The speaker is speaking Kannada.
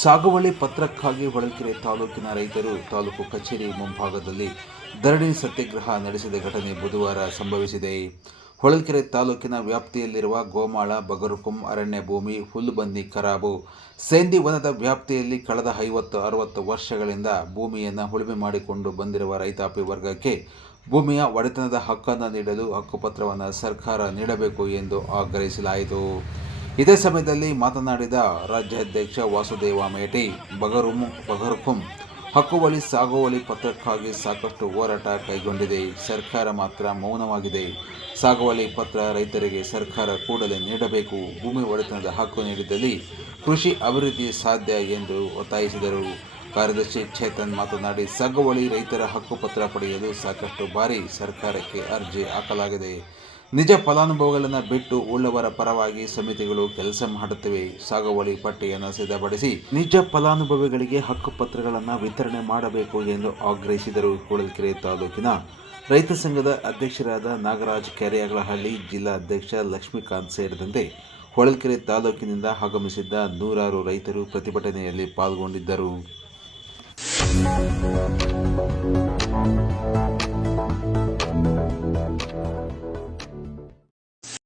ಸಾಗುವಳಿ ಪತ್ರಕ್ಕಾಗಿ ಹೊಳಲ್ಕೆರೆ ತಾಲೂಕಿನ ರೈತರು ತಾಲೂಕು ಕಚೇರಿ ಮುಂಭಾಗದಲ್ಲಿ ಧರಣಿ ಸತ್ಯಾಗ್ರಹ ನಡೆಸಿದ ಘಟನೆ ಬುಧವಾರ ಸಂಭವಿಸಿದೆ. ಹೊಳಲ್ಕೆರೆ ತಾಲೂಕಿನ ವ್ಯಾಪ್ತಿಯಲ್ಲಿರುವ ಗೋಮಾಳ, ಬಗರ್ಹುಕುಂ ಅರಣ್ಯ ಭೂಮಿ, ಹುಲ್ಲುಬನ್ನಿ, ಕರಾಬು, ಸೇಂದಿ ವನದ ವ್ಯಾಪ್ತಿಯಲ್ಲಿ ಕಳೆದ 50-60 ವರ್ಷಗಳಿಂದ ಭೂಮಿಯನ್ನು ಉಳುಮೆ ಮಾಡಿಕೊಂಡು ಬಂದಿರುವ ರೈತಾಪಿ ವರ್ಗಕ್ಕೆ ಭೂಮಿಯ ಒಡೆತನದ ಹಕ್ಕನ್ನು ನೀಡಲು ಹಕ್ಕುಪತ್ರವನ್ನು ಸರ್ಕಾರ ನೀಡಬೇಕು ಎಂದು ಆಗ್ರಹಿಸಲಾಯಿತು. ಇದೇ ಸಮಯದಲ್ಲಿ ಮಾತನಾಡಿದ ರಾಜ್ಯಾಧ್ಯಕ್ಷ ವಾಸುದೇವ ಮೇಟಿ, ಬಗರ್ಹುಕುಂ ಹಕ್ಕುವಳಿ ಸಾಗುವಳಿ ಪತ್ರಕ್ಕಾಗಿ ಸಾಕಷ್ಟು ಹೋರಾಟ ಕೈಗೊಂಡಿದೆ. ಸರ್ಕಾರ ಮಾತ್ರ ಮೌನವಾಗಿದೆ. ಸಾಗುವಳಿ ಪತ್ರ ರೈತರಿಗೆ ಸರ್ಕಾರ ಕೂಡಲೇ ನೀಡಬೇಕು. ಭೂಮಿ ಒಡೆತನದ ಹಕ್ಕು ನೀಡಿದಲ್ಲಿ ಕೃಷಿ ಅಭಿವೃದ್ಧಿ ಸಾಧ್ಯ ಎಂದು ಒತ್ತಾಯಿಸಿದರು. ಕಾರ್ಯದರ್ಶಿ ಚೇತನ್ ಮಾತನಾಡಿ, ಸಾಗುವಳಿ ರೈತರ ಹಕ್ಕುಪತ್ರ ಪಡೆಯಲು ಸಾಕಷ್ಟು ಬಾರಿ ಸರ್ಕಾರಕ್ಕೆ ಅರ್ಜಿ ಹಾಕಲಾಗಿದೆ. ನಿಜ ಫಲಾನುಭವಿಗಳನ್ನು ಬಿಟ್ಟು ಉಳ್ಳವರ ಪರವಾಗಿ ಸಮಿತಿಗಳು ಕೆಲಸ ಮಾಡುತ್ತಿವೆ. ಸಾಗುವಳಿ ಪಟ್ಟಿಯನ್ನು ಸಿದ್ಧಪಡಿಸಿ ನಿಜ ಫಲಾನುಭವಿಗಳಿಗೆ ಹಕ್ಕುಪತ್ರಗಳನ್ನು ವಿತರಣೆ ಮಾಡಬೇಕು ಎಂದು ಆಗ್ರಹಿಸಿದರು. ಹೊಳಲ್ಕೆರೆ ತಾಲೂಕಿನ ರೈತ ಸಂಘದ ಅಧ್ಯಕ್ಷರಾದ ನಾಗರಾಜ್ ಕೆರೆಯಗಳಹಳ್ಳಿ, ಜಿಲ್ಲಾ ಅಧ್ಯಕ್ಷ ಲಕ್ಷ್ಮೀಕಾಂತ್ ಸೇರಿದಂತೆ ಹೊಳಲ್ಕೆರೆ ತಾಲೂಕಿನಿಂದ ಆಗಮಿಸಿದ್ದ ನೂರಾರು ರೈತರು ಪ್ರತಿಭಟನೆಯಲ್ಲಿ ಪಾಲ್ಗೊಂಡಿದ್ದರು.